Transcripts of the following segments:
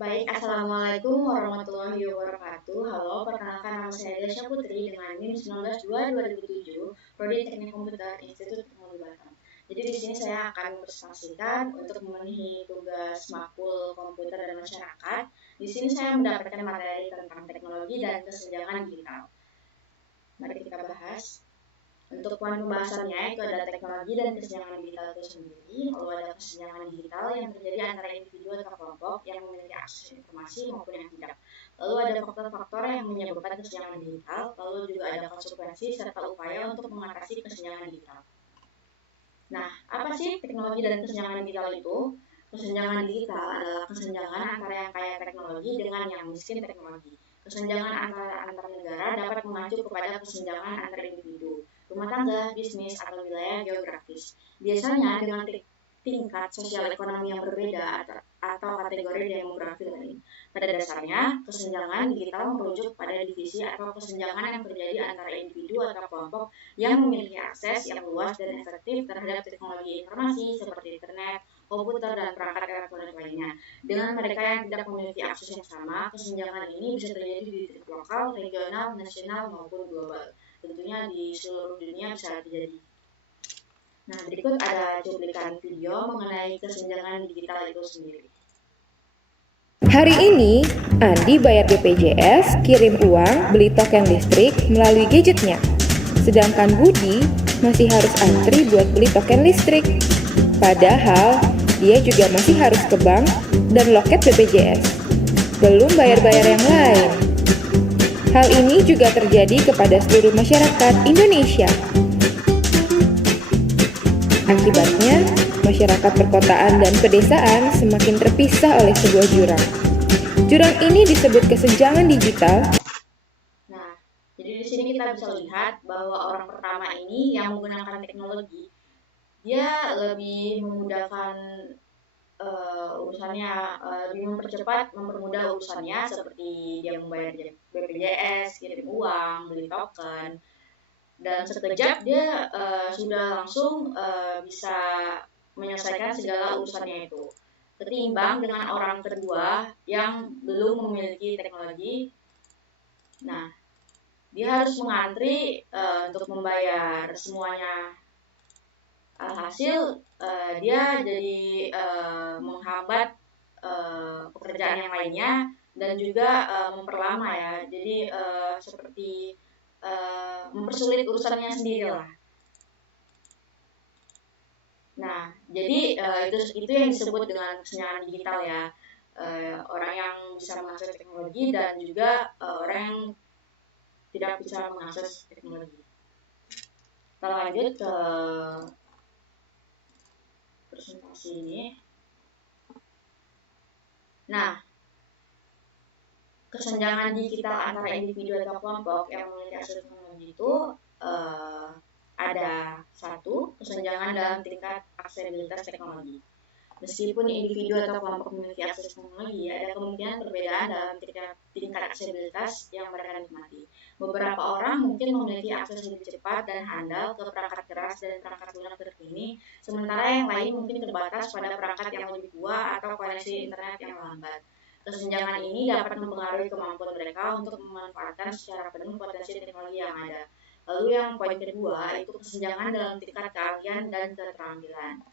Baik, Assalamualaikum warahmatullahi wabarakatuh. Halo, perkenalkan nama saya Desya Putri dengan NIM 1922-2007, Prodi Teknik Komputer Institut Teknologi Batam. Jadi di sini saya akan mempresentasikan untuk memenuhi tugas makul komputer dan masyarakat. Di sini saya mendapatkan materi tentang teknologi dan kesenjangan digital. Mari kita bahas. Untuk poin pembahasannya itu ada teknologi dan kesenjangan digital itu sendiri, lalu ada kesenjangan digital yang terjadi antara individu atau kelompok yang memiliki akses informasi maupun yang tidak. Lalu ada faktor-faktor yang menyebabkan kesenjangan digital, lalu juga ada konsekuensi serta upaya untuk mengatasi kesenjangan digital. Nah, apa sih teknologi dan kesenjangan digital itu? Kesenjangan digital adalah kesenjangan antara yang kaya teknologi dengan yang miskin teknologi. Kesenjangan antar negara dapat mengacu kepada kesenjangan antar individu, rumah tangga, bisnis, atau wilayah geografis. Biasanya dengan tingkat sosial ekonomi yang berbeda atau kategori demografi lain. Pada dasarnya, kesenjangan digital merujuk pada divisi atau kesenjangan yang terjadi antara individu atau kelompok yang memiliki akses yang luas dan efektif terhadap teknologi informasi seperti internet, komputer, dan perangkat elektronik lainnya. Dengan mereka yang tidak memiliki akses yang sama, kesenjangan ini bisa terjadi di titik lokal, regional, nasional, maupun global. Tentunya di seluruh dunia bisa terjadi. Nah, berikut ada cuplikan video mengenai kesenjangan digital itu sendiri. Hari ini, Andi bayar BPJS, kirim uang, beli token listrik melalui gadgetnya. Sedangkan Budi masih harus antri buat beli token listrik. Padahal, dia juga masih harus ke bank dan loket BPJS. Belum bayar-bayar yang lain. Hal ini juga terjadi kepada seluruh masyarakat Indonesia. Akibatnya, masyarakat perkotaan dan pedesaan semakin terpisah oleh sebuah jurang. Jurang ini disebut kesenjangan digital. Nah, jadi di sini kita bisa lihat bahwa orang pertama ini yang menggunakan teknologi, dia lebih memudahkan urusannya, lebih mempermudah urusannya seperti dia membayar BPJS, kirim uang, beli token, dan sekejap dia sudah langsung bisa menyelesaikan segala urusannya itu. Ketimbang dengan orang kedua yang belum memiliki teknologi, nah dia harus mengantri untuk membayar semuanya. Alhasil dia jadi menghambat pekerjaan yang lainnya dan juga memperlama ya. Jadi seperti mempersulit urusannya sendiri lah. Nah, jadi itu yang disebut dengan kesenjangan digital ya. Orang yang bisa mengakses teknologi dan juga orang yang tidak bisa mengakses teknologi. Kita lanjut ke presentasi ini. Nah, kesenjangan digital antara individu atau kelompok yang memiliki akses teknologi itu ada satu, kesenjangan dalam tingkat aksesibilitas teknologi. Meskipun individu atau kelompok memiliki akses teknologi, ada kemungkinan perbedaan dalam tingkat aksesibilitas yang mereka nikmati. Beberapa orang mungkin memiliki akses lebih cepat dan handal ke perangkat keras dan perangkat lunak terkini, sementara yang lain mungkin terbatas pada perangkat yang lebih tua atau koneksi internet yang lambat. Kesenjangan ini dapat mempengaruhi kemampuan mereka untuk memanfaatkan secara penuh potensi teknologi yang ada. Lalu yang poin kedua, itu kesenjangan dalam tingkat keahlian dan keterampilan.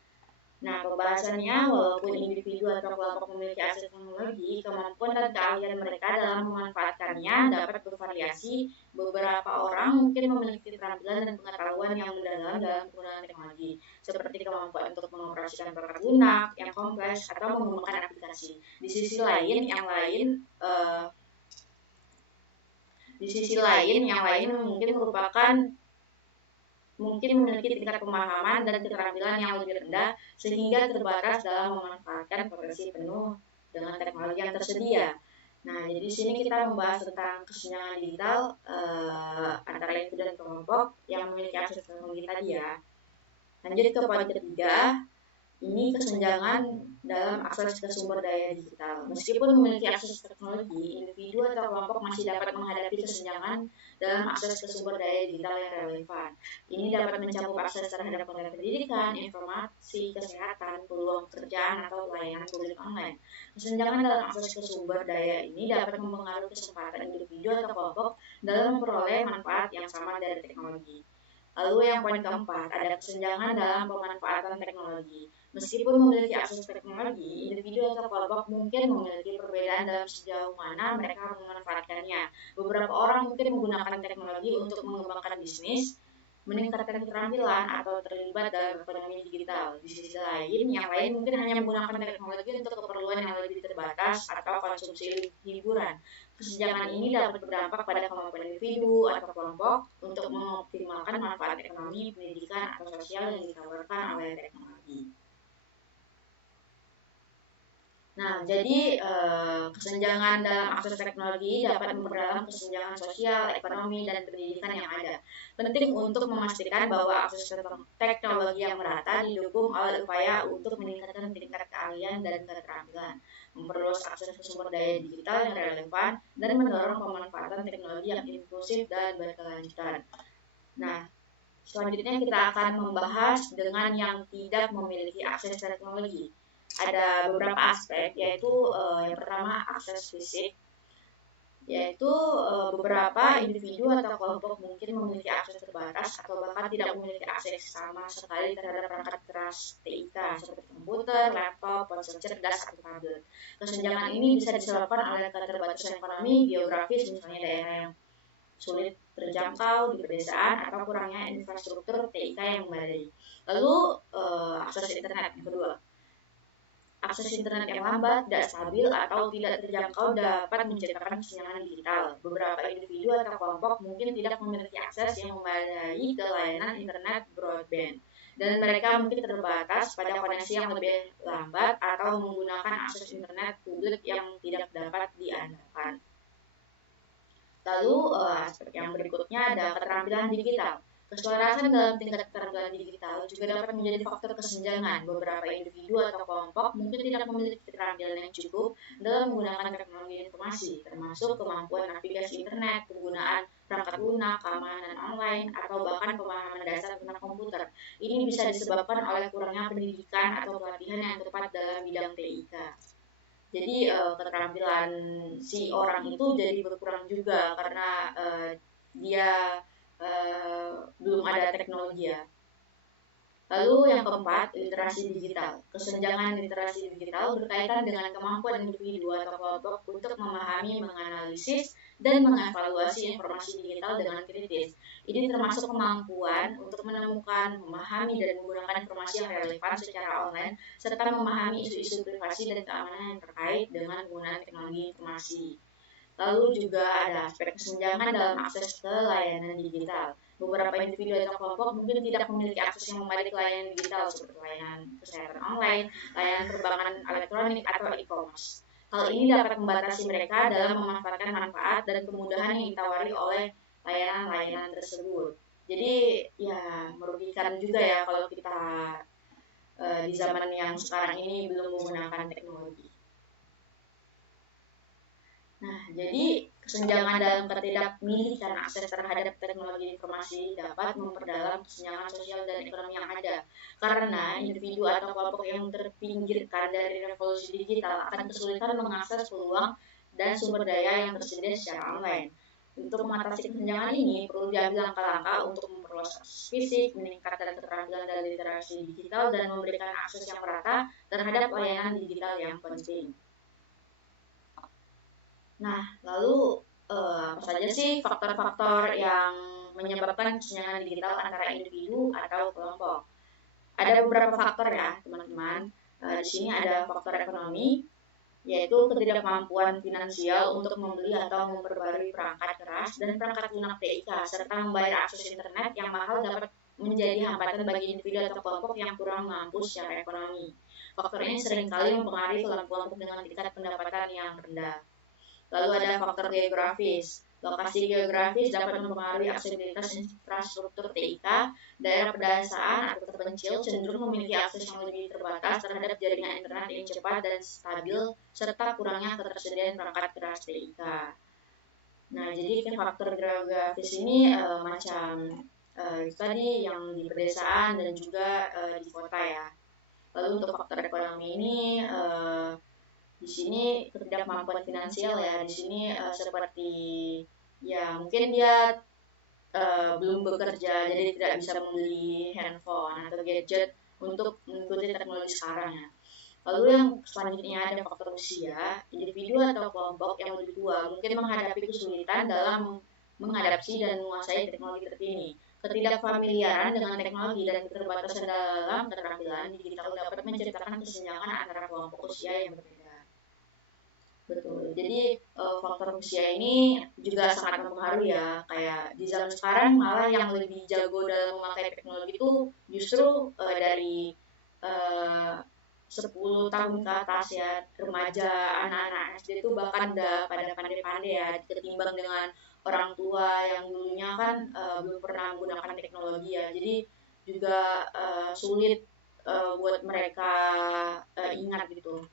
Nah, pembahasannya, walaupun individu atau kelompok memiliki akses teknologi, kemampuan dan keahlian mereka dalam memanfaatkannya dapat bervariasi. Beberapa orang mungkin memiliki keterampilan dan pengetahuan yang mendalam dalam penggunaan teknologi, seperti kemampuan untuk mengoperasikan perangkat lunak yang kompleks atau mengembangkan aplikasi. Di sisi lain, yang lain mungkin memiliki tingkat pemahaman dan keterampilan yang lebih rendah sehingga terbatas dalam memanfaatkan potensi penuh dengan teknologi yang tersedia. Nah, jadi di sini kita membahas tentang kesenjangan digital antara individu dan kelompok yang memiliki akses teknologi tadi ya. Lanjut ke poin ketiga, Ini kesenjangan dalam akses ke sumber daya digital. Meskipun memiliki akses teknologi, individu atau kelompok masih dapat menghadapi kesenjangan dalam akses ke sumber daya digital yang relevan. Ini dapat mencakup akses terhadap konten pendidikan, informasi, kesehatan, peluang pekerjaan, atau layanan publik online. Kesenjangan dalam akses ke sumber daya ini dapat mempengaruhi kesempatan individu atau kelompok dalam memperoleh manfaat yang sama dari teknologi. Lalu yang poin keempat, ada kesenjangan dalam pemanfaatan teknologi. Meskipun memiliki akses teknologi, individu atau kelompok mungkin memiliki perbedaan dalam sejauh mana mereka memanfaatkannya. Beberapa orang mungkin menggunakan teknologi untuk mengembangkan bisnis, meningkatkan keterampilan, atau terlibat dalam ekonomi digital. Di sisi lain, yang lain mungkin hanya menggunakan teknologi untuk keperluan yang lebih terbatas atau konsumsi hiburan. Kesenjangan ini dapat berdampak pada kemampuan individu atau kelompok untuk mengoptimalkan manfaat ekonomi, pendidikan, atau sosial yang ditawarkan oleh teknologi. Nah, jadi kesenjangan dalam akses teknologi dapat memperdalam kesenjangan sosial, ekonomi, dan pendidikan yang ada. Penting untuk memastikan bahwa akses teknologi yang merata didukung oleh upaya untuk meningkatkan tingkat keahlian dan keterampilan, memperluas akses ke sumber daya digital yang relevan, dan mendorong pemanfaatan teknologi yang inklusif dan berkelanjutan. Nah, selanjutnya kita akan membahas dengan yang tidak memiliki akses teknologi. Ada beberapa aspek, yaitu yang pertama akses fisik, yaitu beberapa individu atau kelompok mungkin memiliki akses terbatas atau bahkan tidak memiliki akses sama sekali terhadap perangkat keras TIK seperti komputer, laptop, ponsel cerdas, atau tablet. Kesenjangan ini bisa disebabkan oleh keterbatasan ekonomi, geografis, misalnya daerah yang sulit terjangkau di pedesaan atau kurangnya infrastruktur TIK yang memadai. Lalu akses internet yang kedua. Akses internet yang lambat, tidak stabil, atau tidak terjangkau dapat menciptakan kesenjangan digital. Beberapa individu atau kelompok mungkin tidak memiliki akses yang memadai ke layanan internet broadband, dan mereka mungkin terbatas pada koneksi yang lebih lambat atau menggunakan akses internet publik yang tidak dapat diandalkan. Lalu aspek yang berikutnya ada keterampilan digital. Keselarasan dalam tingkat keterampilan digital juga dapat menjadi faktor kesenjangan. Beberapa individu atau kelompok mungkin tidak memiliki keterampilan yang cukup dalam menggunakan teknologi informasi, termasuk kemampuan navigasi internet, penggunaan perangkat lunak, keamanan online, atau bahkan pemahaman dasar tentang komputer. Ini bisa disebabkan oleh kurangnya pendidikan atau pelatihan yang tepat dalam bidang TIK. Jadi keterampilan si orang itu jadi berkurang juga karena dia belum ada teknologi ya. Lalu yang keempat, literasi digital. Kesenjangan literasi digital berkaitan dengan kemampuan individu atau kelompok untuk memahami, menganalisis, dan mengevaluasi informasi digital dengan kritis. Ini termasuk kemampuan untuk menemukan, memahami, dan menggunakan informasi yang relevan secara online, serta memahami isu-isu privasi dan keamanan yang terkait dengan penggunaan teknologi informasi. Lalu juga ada aspek kesenjangan dalam akses ke layanan digital. Beberapa individu atau kelompok mungkin tidak memiliki akses yang memadai ke layanan digital seperti layanan kesehatan online, layanan perbankan elektronik, atau e-commerce. Hal ini dapat membatasi mereka dalam memanfaatkan manfaat dan kemudahan yang ditawari oleh layanan-layanan tersebut. Jadi ya merugikan juga ya kalau kita di zaman yang sekarang ini belum menggunakan teknologi. Nah, jadi kesenjangan dalam ketidakmilikan akses terhadap teknologi informasi dapat memperdalam kesenjangan sosial dan ekonomi yang ada. Karena individu atau kelompok yang terpinggirkan dari revolusi digital akan kesulitan mengakses peluang dan sumber daya yang tersedia secara online. Untuk mengatasi kesenjangan ini, perlu diambil langkah-langkah untuk memperluas akses fisik, meningkatkan keterampilan dan literasi digital, dan memberikan akses yang merata terhadap layanan digital yang penting. Nah, lalu apa saja sih faktor-faktor yang menyebabkan kesenjangan digital antara individu atau kelompok? Ada beberapa faktor ya, teman-teman. Di sini ada faktor ekonomi, yaitu ketidakmampuan finansial untuk membeli atau memperbarui perangkat keras dan perangkat lunak TIK, serta membayar akses internet yang mahal dapat menjadi hambatan bagi individu atau kelompok yang kurang mampu secara ekonomi. Faktor ini seringkali mempengaruhi kelompok dengan tingkat pendapatan yang rendah. Lalu ada faktor geografis. Lokasi geografis dapat mempengaruhi aksesibilitas infrastruktur TIK. Daerah pedesaan atau terpencil cenderung memiliki akses yang lebih terbatas terhadap jaringan internet yang cepat dan stabil, serta kurangnya ketersediaan perangkat keras TIK. Nah, jadi faktor geografis ini macam tadi yang di pedesaan dan juga di kota ya. Lalu untuk faktor ekonomi ini di sini ketidakmampuan finansial ya. Di sini seperti ya mungkin dia belum bekerja jadi tidak bisa membeli handphone atau gadget untuk mengikuti teknologi sekarang ya. Lalu yang selanjutnya ada faktor usia. Individu atau kelompok yang lebih tua mungkin menghadapi kesulitan dalam mengadaptasi dan menguasai teknologi terkini. Ketidakfamiliaran dengan teknologi dan keterbatasan dalam keterampilan digital dapat menciptakan kesenjangan antara kelompok usia yang berbeda. Betul. Jadi faktor usia ini juga sangat mempengaruhi ya. Kayak di zaman sekarang malah yang lebih jago dalam memakai teknologi itu justru dari 10 tahun ke atas ya, remaja, anak-anak SD itu bahkan udah pada pandai-pandai ya, ketimbang dengan orang tua yang dulunya kan belum pernah menggunakan teknologi ya. Jadi juga sulit buat mereka ingat gitu.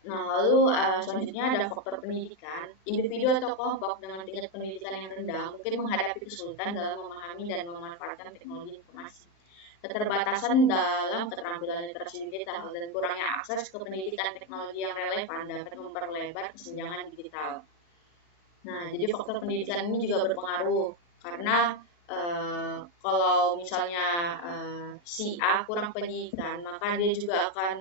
Nah, lalu selanjutnya ada faktor pendidikan. Individu atau kelompok dengan tingkat pendidikan yang rendah mungkin menghadapi kesulitan dalam memahami dan memanfaatkan teknologi informasi. Keterbatasan dalam keterampilan literasi digital dan kurangnya akses ke pendidikan teknologi yang relevan dapat memperlebar kesenjangan digital. Nah, jadi faktor pendidikan ini juga berpengaruh karena kalau misalnya si A kurang pendidikan, maka dia juga akan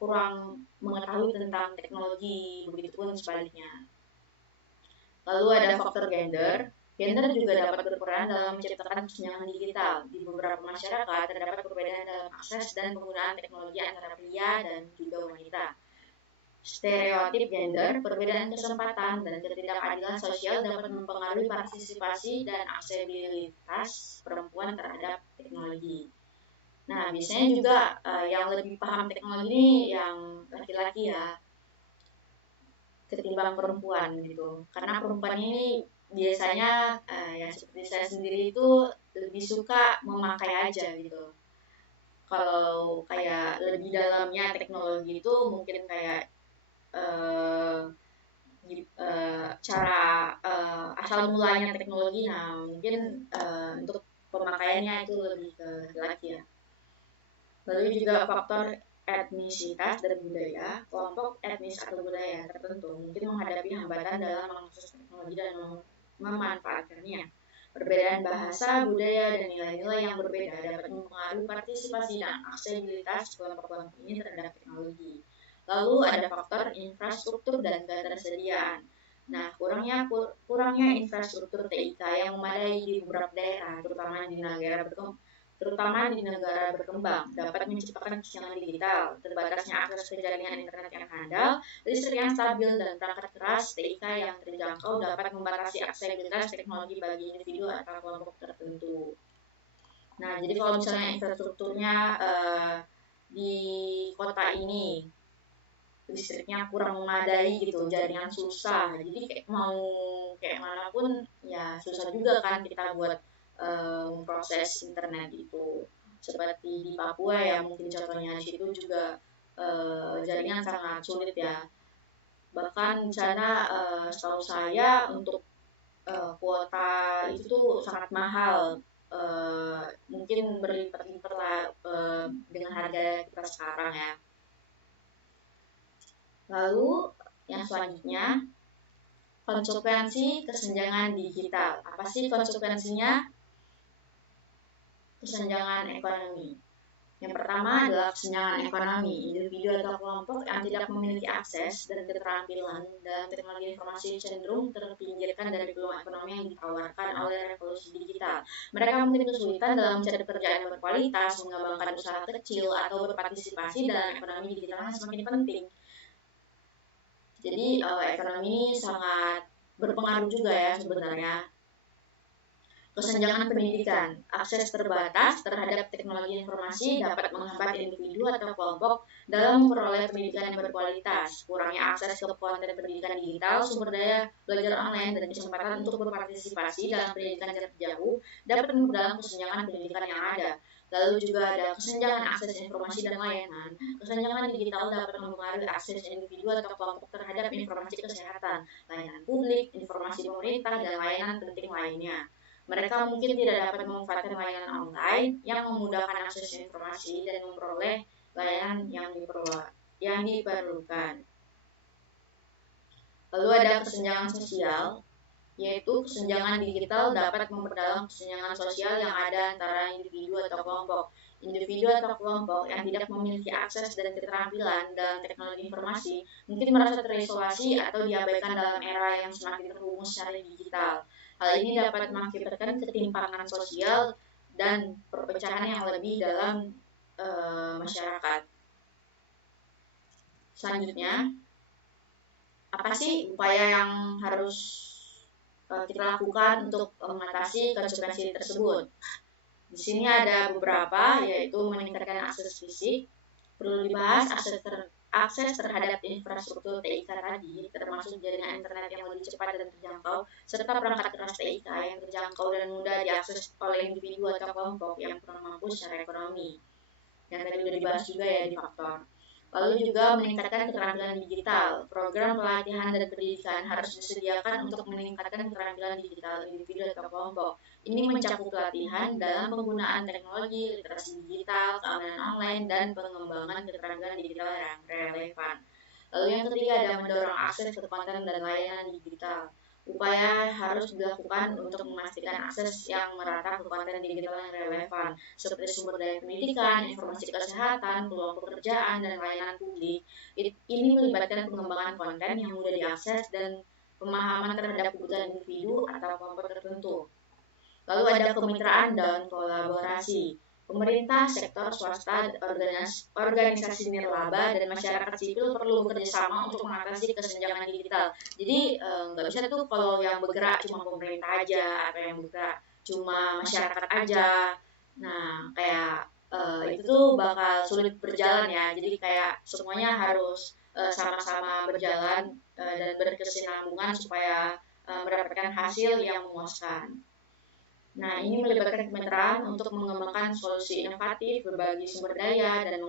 kurang mengetahui tentang teknologi, begitupun sebaliknya. Lalu ada faktor gender. Gender juga dapat berperan dalam menciptakan kesenjangan digital. Di beberapa masyarakat terdapat perbedaan dalam akses dan penggunaan teknologi antara pria dan juga wanita. Stereotip gender, perbedaan kesempatan, dan ketidakadilan sosial dapat mempengaruhi partisipasi dan aksesibilitas perempuan terhadap teknologi. Nah, biasanya juga yang lebih paham teknologi ini yang laki-laki ya, ketimbang perempuan gitu. Karena perempuan ini biasanya ya seperti saya sendiri itu lebih suka memakai aja gitu. Kalau kayak lebih dalamnya teknologi itu mungkin kayak cara asal mulanya teknologi, nah mungkin untuk pemakaiannya itu lebih ke laki ya. Lalu juga faktor etnisitas dan budaya. Kelompok etnis atau budaya tertentu mungkin menghadapi hambatan dalam mengakses teknologi dan memanfaatkannya. Perbedaan bahasa, budaya, dan nilai-nilai yang berbeda dapat mempengaruhi partisipasi dan aksesibilitas kelompok-kelompok ini terhadap teknologi. Lalu ada faktor infrastruktur dan ketersediaan. Nah, kurangnya infrastruktur TIK yang memadai di beberapa daerah, terutama di negara berkembang, dapat menciptakan kesenjangan digital. Terbatasnya akses ke jaringan internet yang handal, listrik yang stabil, dan perangkat keras TIK yang terjangkau dapat membatasi aksesibilitas teknologi bagi individu atau kelompok tertentu. Nah, jadi kalau misalnya infrastrukturnya di kota ini listriknya kurang memadai gitu, jaringan susah, jadi kayak mau kayak manapun ya susah juga kan kita buat proses internet itu. Seperti di Papua ya mungkin contohnya di situ juga jaringan sangat sulit ya. Bahkan di sana setahu saya untuk kuota itu tuh sangat mahal. Mungkin berlipat-lipat lah dengan harga kita sekarang ya. Lalu yang selanjutnya konsekuensi kesenjangan digital. Apa sih konsekuensinya? Kesenjangan ekonomi. Yang pertama adalah kesenjangan ekonomi. Individu atau kelompok yang tidak memiliki akses dan keterampilan dalam teknologi informasi cenderung terpinggirkan dari peluang ekonomi yang ditawarkan oleh revolusi digital. Mereka mungkin kesulitan dalam mencari pekerjaan yang berkualitas, mengembangkan usaha kecil, atau berpartisipasi dalam ekonomi digital yang semakin penting. Jadi ekonomi sangat berpengaruh juga ya sebenarnya. Kesenjangan pendidikan, akses terbatas terhadap teknologi informasi dapat menghambat individu atau kelompok dalam memperoleh pendidikan yang berkualitas. Kurangnya akses ke konten pendidikan digital, sumber daya belajar online, dan kesempatan untuk berpartisipasi dalam pendidikan jarak jauh dapat memperdalam kesenjangan pendidikan yang ada. Lalu juga ada kesenjangan akses informasi dan layanan. Kesenjangan digital dapat mempengaruhi akses individu atau kelompok terhadap informasi kesehatan, layanan publik, informasi pemerintah, dan layanan penting lainnya. Mereka mungkin tidak dapat memanfaatkan layanan online yang memudahkan akses informasi dan memperoleh layanan yang diperlukan. Lalu ada kesenjangan sosial, yaitu kesenjangan digital dapat memperdalam kesenjangan sosial yang ada antara individu atau kelompok. Individu atau kelompok yang tidak memiliki akses dan keterampilan dalam teknologi informasi mungkin merasa terisolasi atau diabaikan dalam era yang semakin terhubung secara digital. Hal ini dapat mengakibatkan ketimpangan sosial dan perpecahan yang lebih dalam masyarakat. Selanjutnya, apa sih upaya yang harus kita lakukan untuk mengatasi konsekuensi tersebut? Di sini ada beberapa, yaitu meningkatkan akses fisik. Perlu dibahas akses terhadap infrastruktur TIK tadi, termasuk jaringan internet yang lebih cepat dan terjangkau, serta perangkat keras TIK yang terjangkau dan mudah diakses oleh individu atau kelompok yang kurang mampu secara ekonomi. Yang tadi sudah dibahas juga ya di faktor. Lalu juga meningkatkan keterampilan digital. Program pelatihan dan pendidikan harus disediakan untuk meningkatkan keterampilan digital individu atau kelompok. Ini mencakup pelatihan dalam penggunaan teknologi, literasi digital, keamanan online, dan pengembangan keterampilan digital yang relevan. Lalu yang ketiga ada mendorong akses ke konten dan layanan digital. Upaya harus dilakukan untuk memastikan akses yang merata ke konten digital yang relevan, seperti sumber daya pendidikan, informasi kesehatan, peluang pekerjaan, dan layanan publik. Ini melibatkan pengembangan konten yang mudah diakses dan pemahaman terhadap kebutuhan individu atau kelompok tertentu. Lalu ada kemitraan dan kolaborasi. Pemerintah, sektor swasta, organisasi nirlaba, dan masyarakat sipil perlu bekerjasama untuk mengatasi kesenjangan digital. Jadi nggak bisa tuh kalau yang bergerak cuma pemerintah aja atau yang bergerak cuma masyarakat aja. Nah kayak itu tuh bakal sulit berjalan ya. Jadi kayak semuanya harus sama-sama berjalan dan berkesinambungan supaya mendapatkan hasil yang memuaskan. Nah, ini melibatkan kemitraan untuk mengembangkan solusi inovatif, berbagi sumber daya, dan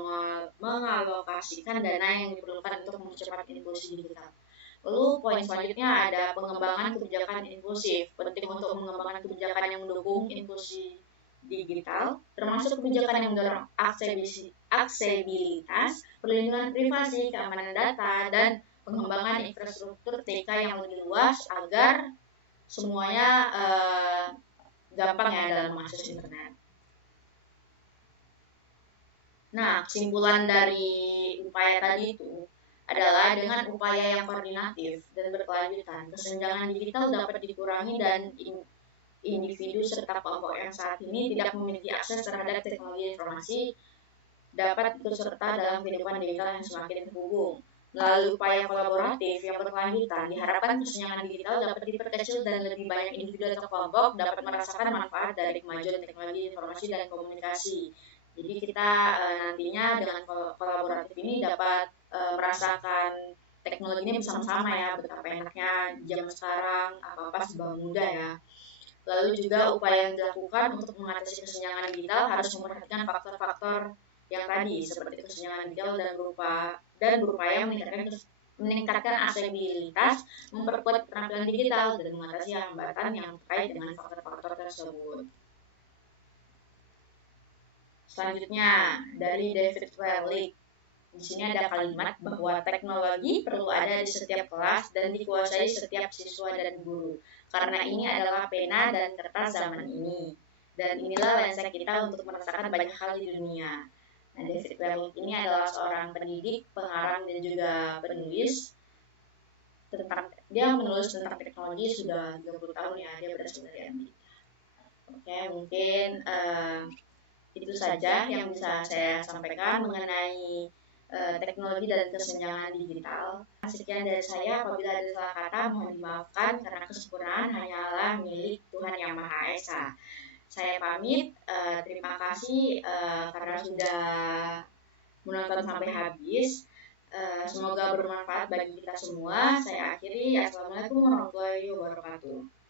mengalokasikan dana yang diperlukan untuk mempercepat inklusi digital. Lalu poin selanjutnya ada pengembangan kebijakan inklusif. Penting untuk mengembangkan kebijakan yang mendukung inklusi digital, termasuk kebijakan yang mendorong aksesibilitas, perlindungan privasi, keamanan data, dan pengembangan infrastruktur TK yang lebih luas agar semuanya gampang ya dalam mengakses internet. Nah, kesimpulan dari upaya tadi itu adalah dengan upaya yang koordinatif dan berkelanjutan, kesenjangan digital dapat dikurangi dan individu serta kelompok yang saat ini tidak memiliki akses terhadap teknologi informasi dapat ikut serta dalam kehidupan digital yang semakin terhubung. Melalui upaya kolaboratif yang berkelanjutan, diharapkan kesenjangan digital dapat diperkecil dan lebih banyak individu atau kelompok dapat merasakan manfaat dari kemajuan teknologi informasi dan komunikasi. Jadi kita nantinya dengan kolaboratif ini dapat merasakan teknologi ini bersama-sama ya, betapa enaknya zaman sekarang, apa-apa serba mudah ya. Lalu juga upaya yang dilakukan untuk mengatasi kesenjangan digital harus memperhatikan faktor-faktor yang tadi seperti kesenjangan digital dan berupaya meningkatkan aksesibilitas, memperkuat keterampilan digital, dan mengatasi hambatan yang terkait dengan faktor-faktor tersebut. Selanjutnya dari David Wellick, di sini ada kalimat bahwa teknologi perlu ada di setiap kelas dan dikuasai setiap siswa dan guru, karena ini adalah pena dan kertas zaman ini, dan inilah lensa kita untuk merasakan banyak hal di dunia. Nah, David Wellick ini adalah seorang pendidik, pengarang, dan juga penulis. Dia menulis tentang teknologi sudah 30 tahun ya, dia berasal dari Amerika. Oke, mungkin itu saja yang bisa saya sampaikan mengenai teknologi dan kesenjangan digital. Sekian dari saya, apabila ada salah kata mohon dimaafkan karena kesempurnaan hanyalah milik Tuhan Yang Maha Esa. Saya pamit, terima kasih karena sudah menonton sampai habis. Semoga bermanfaat bagi kita semua. Saya akhiri, Assalamualaikum warahmatullahi wabarakatuh.